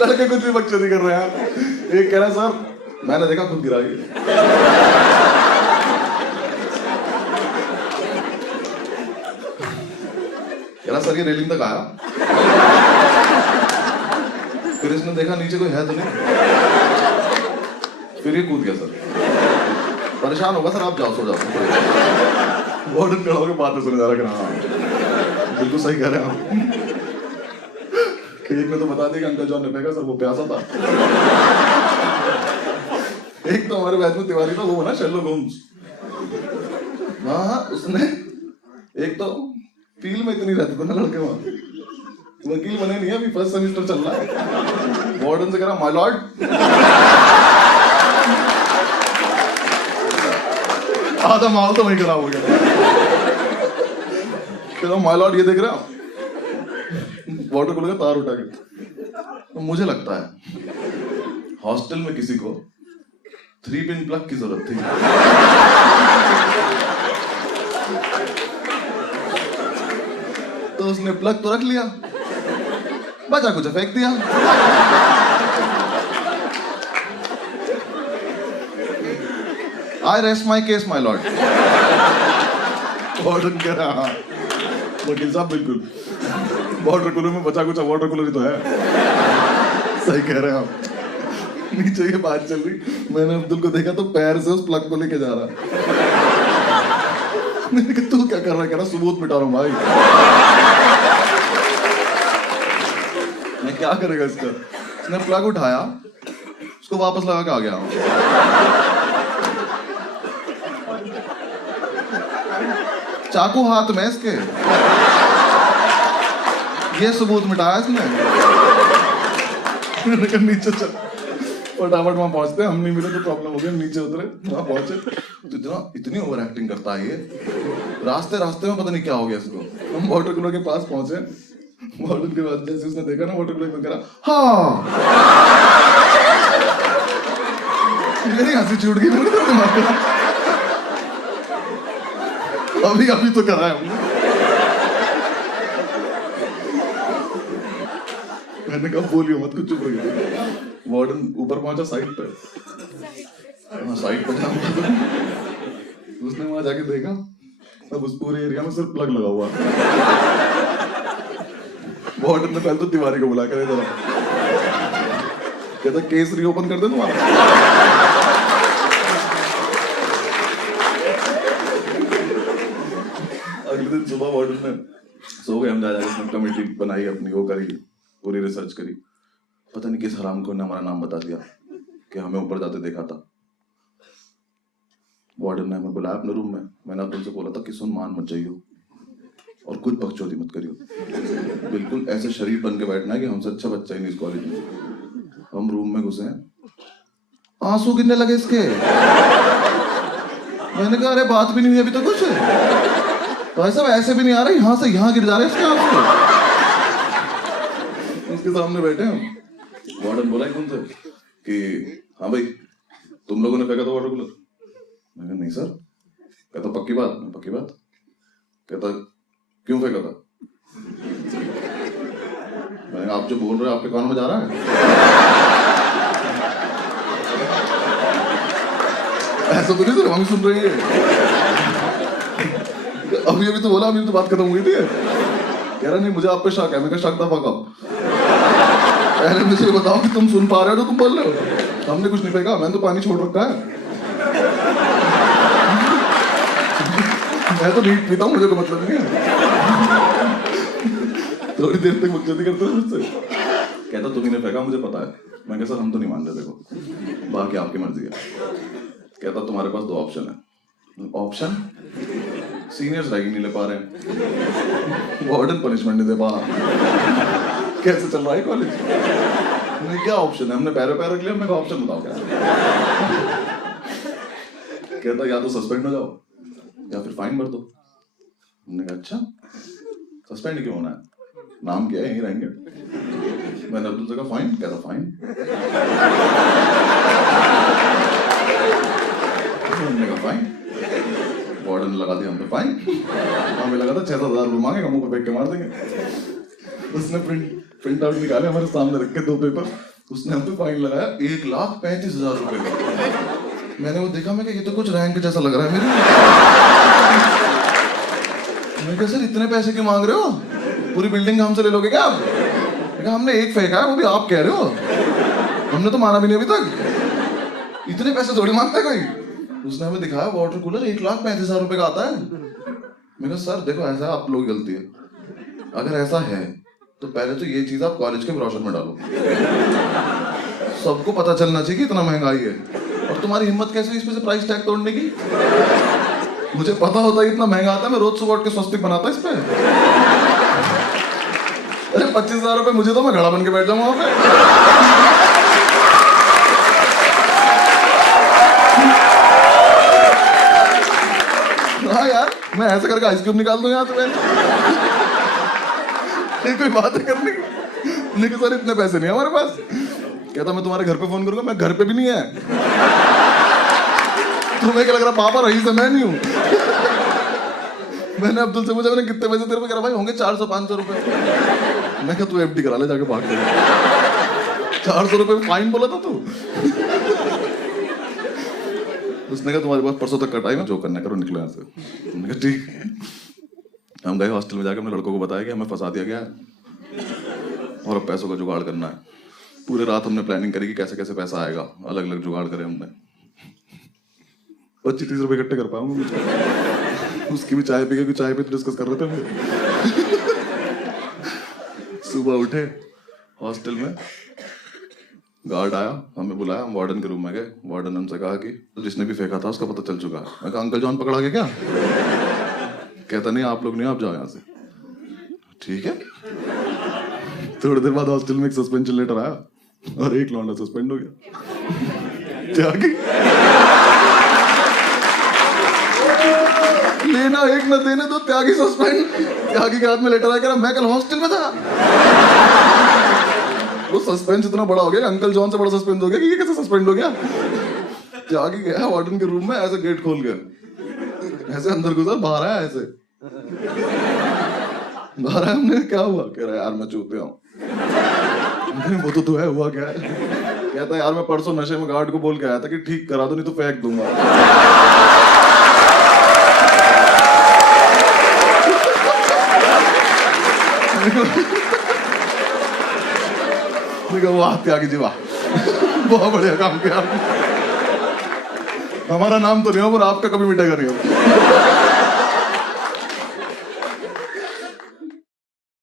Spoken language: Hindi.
लड़के कुछ भी बकचोदी कर रहे हैं। एक कह रहा सर मैंने देखा खुद गिरा के। कह रहा सर ये रेलिंग तक आया। फिर इसने देखा नीचे कोई है तो नहीं, फिर ये कूद गया। सर परेशान होगा सर, आप जाओ सो जाओ। वार्डन खड़ा होकर बातें सुने जा रहा है। हाँ बिल्कुल सही कह रहे हैं आप। एक ने तो बता दिया कि अंकल जॉन ने फेंका सर, वो प्यासा था। एक तो हमारे बैच में तिवारी था, वो बना शेरलॉक होम्स। हाँ उसने एक तो फील में इतनी रहती थी ना लड़के वहां, वकील बने नहीं है, अभी फर्स्ट सेमेस्टर चल रहा है। वार्डन से कह रहा माय लॉर्ड, आधा माल तो वही खराब हो गया। कह रहा माय लॉर्ड ये देख रहा, वाटर कूलर का तार उठा के। तो मुझे लगता है हॉस्टल में किसी को 3 पिन प्लग की जरूरत थी। तो उसने प्लग तो रख लिया, बचा कुछ फेंक दिया। आई rest my case my lord. Warden कह रहा हाँ वकील साहब बिल्कुल, वाटर कूलर में बचा कुछ वाटर कूलर ही तो है। सही कह रहे हैं आप। नीचे ये बात चल रही, मैंने अब्दुल को देखा तो पैर से उस प्लग को लेके जा रहा। मैंने कहा तू क्या कर रहा है? कह रहा सबूत मिटा रहा हूं भाई। मैं क्या करेगा इसका? उसने प्लग उठाया, उसको वापस लगा के आ गया। चाकू हाथ में इसके, ये सबूत मिटाया इसने। नीचे चल फटाफट वहां पहुंचते, हम नहीं मिले तो प्रॉब्लम हो गई। नीचे उतरे, वहां पहुंचे तो इतनी ओवर एक्टिंग करता है ये। रास्ते में पता नहीं क्या हो गया इसको। हम वाटर कूलर के पास पहुंचे, वाटर के बाद जैसे उसने देखा ना वाटर कूलर में, करा हाँ। मेरी हंसी छूट गई मेरे दिमाग में। अभी तो करा है हमने। मैंने कहा बोलियो मत, कुछ चुप रहिए। वार्डन ऊपर पहुंचा साइड पे, हाँ साइड पे जाऊंगा। उसने वहां जाके देखा, अब उस पूरे एरिया में सिर्फ प्लग लगा हुआ। वार्डन ने पहले तो तिवारी को बुला कर इधर, कहता केस रीओपन कर दे तुम्हारा। अगले दिन सुबह वार्डन ने सो गए हम जा कमेटी बनाई अपनी, वो करी, पूरी रिसर्च करी। पता नहीं किस हराम को ने हमारा नाम बता दिया कि हमें ऊपर जाते देखा था। वार्डन ने हमें बुलाया अपने रूम में। मैंने अब्दुल से बोला था कि सुन मान मत जाइयो और कुछ बकचोदी मत करियो, बिल्कुल ऐसे शरीफ बन के बैठना है कि हमसे अच्छा बच्चा ही नहीं इस कॉलेज में। हम रूम में घुसे, आंसू गिरने लगे इसके। मैंने कहा अरे बात भी नहीं हुई अभी तो कुछ, भाई साहब ऐसे भी नहीं आ रहे, यहाँ से यहाँ गिर जा रहे इसके आंसू। उसके सामने बैठे हम। वार्डन बोला एकदम से कि हाँ भाई तुम लोगों ने फेंका था वाटर कूलर? मैंने कहा नहीं सर। कहता पक्की बात? मैं पक्की बात। कहता क्यों फेंका था? मैंने कहा आप जो बोल रहे हो आपके कानों में जा रहा है? ऐसा तो नहीं सर, हम सुन रहे हैं। अभी तो बोला, अभी तो बात खत्म हुई थी। कह रहा नहीं मुझे आप पे शक है। मैं कहा शक था कब? पहले मुझे बताओ कि तुम सुन पा रहे हो तो तुम बोल रहे हो। हमने कुछ नहीं फेंका, मैंने तो पानी छोड़ रखा है। मैं तो नीट पीता हूँ, मुझे कोई मतलब नहीं है। थोड़ी देर तक बकचोदी करते थे मुझसे। कहता तुम ही ने फेंका, मुझे पता है। मैं कहा सर हम तो नहीं मान रहे, देखो बाकी आपकी मर्जी है। कहता तुम्हारे पास 2 ऑप्शन है। ऑप्शन? सीनियर्स रैगिंग नहीं ले पा रहे हैं, वार्डन पनिशमेंट नहीं दे पा रहा, कैसे चल रहा है कॉलेज? क्या ऑप्शन है? हमने पैर रख लिया। हमने ऑप्शन बताओ क्या? कहता या तो सस्पेंड हो जाओ या फिर फाइन भर दो। हमने कहा अच्छा सस्पेंड क्यों होना है, नाम क्या है, यहीं रहेंगे। मैंने अब्दुल से कहा फाइन? कहता फाइन। हमने कहा फाइन। वार्डन लगा दिया हम पे फाइन। हमें लगा था 6,000 रुपये मांगेगा, मुंह पे फेंक के मार देंगे। उसने प्रिंट आउट निकाले, हमारे सामने रख के 2 पेपर, उसने हम पे फाइन लगाया 1,35,000 रुपए का। मैंने वो देखा, मैं कहा ये तो कुछ रैंक जैसा लग रहा है मेरे। मैं कहा सर इतने पैसे क्यों मांग रहे हो, पूरी बिल्डिंग हमसे ले लोगे क्या आप? मैं कहा हमने एक फेंका है, वो भी आप कह रहे हो, हमने तो माना भी नहीं अभी तक, इतने पैसे थोड़ी मांगता है कोई। उसने हमें दिखाया वाटर कूलर 1,35,000 रुपए का आता है। मैं कहा सर देखो ऐसा है, आप लोग गलती है, अगर ऐसा है तो पहले तो ये चीज आप कॉलेज के ब्रोशर में डालो, सबको पता चलना चाहिए कि इतना महंगाई है। और तुम्हारी हिम्मत कैसे इस पे से प्राइस टैग तोड़ने की? मुझे पता होता है इतना महंगा आता है, मैं रोज सुबह उठ के स्वस्तिक बनाता इस पे। अरे 25,000 रुपए मुझे तो, मैं घड़ा बन के बैठ जाऊंगा वहां पे। हाँ यार, मैं ऐसे करके आइसक्रीम निकाल दूं यहाँ से। ये कोई बात है करने की? नहीं सर इतने पैसे नहीं है हमारे पास। कहता मैं तुम्हारे घर पे फोन करूंगा, मैं घर पे भी नहीं है। तुम्हें क्या लग रहा पापा रही से मैं नहीं हूं। मैंने अब्दुल से पूछा मैंने कितने पैसे तेरे पे, करा भाई होंगे 400-500 रुपए। मैं कहा तू एफडी करा ले जाके भाग के। 400 रुपए फाइन बोला था तू। उसने कहा तुम्हारे पास परसों तक का टाइम है, जो करना करो, निकलो यहाँ से। मैंने कहा ठीक। हम गए हॉस्टल में, जाकर अपने लड़कों को बताया कि हमें फंसा दिया गया है और अब पैसों का जुगाड़ करना है। पूरे रात हमने प्लानिंग करी कि कैसे कैसे पैसा आएगा, अलग अलग जुगाड़ करे हमने। 25-30 रुपए इकट्ठे कर पाऊंगा। उसकी भी चाय पी के, चाय पे डिस्कस कर रहे थे हम। सुबह उठे, हॉस्टल में गार्ड आया, हमें बुलाया, हम वार्डन के रूम में गए। वार्डन ने हमसे कहा कि जिसने भी फेंका था उसका पता चल चुका है। मैं कहा अंकल जॉन पकड़ा गया क्या? कहता नहीं आप लोग नहीं, आप जाओ यहाँ से। ठीक है। थोड़ी देर बाद हॉस्टल में एक सस्पेंशन लेटर आया और एक लौंडा सस्पेंड हो गया। त्यागी लेना एक न देने दो, त्यागी सस्पेंड। त्यागी के हाथ में लेटर आया, मैं कल हॉस्टल में था। वो सस्पेंस इतना बड़ा हो गया, अंकल जॉन से बड़ा सस्पेंस हो गया कि ये कैसे सस्पेंड हो गया। त्यागी गया वार्डन के रूम में, ऐसे गेट खोल के ऐसे अंदर घुसा, बाहर आया ऐसे। बाहर आया, हमने क्या हुआ? कह रहा है यार मैं चूतिया हूँ। वो तो है, हुआ क्या है? कहता है यार मैं परसों नशे में गार्ड को बोल के आया था कि ठीक करा दो नहीं तो फेंक दूंगा। वाह त्यागी जी वाह, बहुत बढ़िया काम किया। हमारा नाम तो नहीं हो पर आपका कभी मिटेगा नहीं हो।